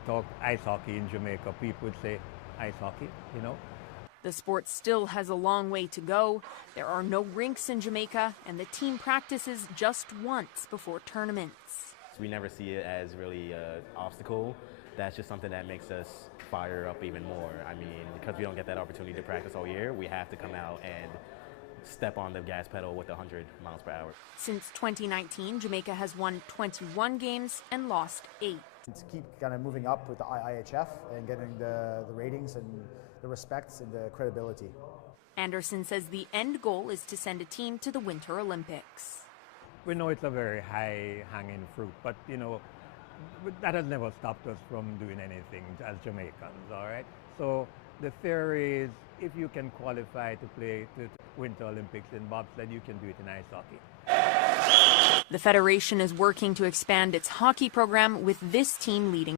We talk ice hockey in Jamaica, people would say ice hockey, you know. The sport still has a long way to go. There are no rinks in Jamaica, and the team practices just once before tournaments. We never see it as really an obstacle. That's just something that makes us fire up even more. I mean, because we don't get that opportunity to practice all year, we have to come out and step on the gas pedal with 100 miles per hour. Since 2019, Jamaica has won 21 games and lost 8. To keep kind of moving up with the IIHF and getting the ratings and the respects and the credibility. Anderson says the end goal is to send a team to the Winter Olympics. We know it's a very high-hanging fruit, but, you know, that has never stopped us from doing anything as Jamaicans, all right? So the theory is if you can qualify to play to Winter Olympics in bobsled, you can do it in ice hockey. The federation is working to expand its hockey program with this team leading.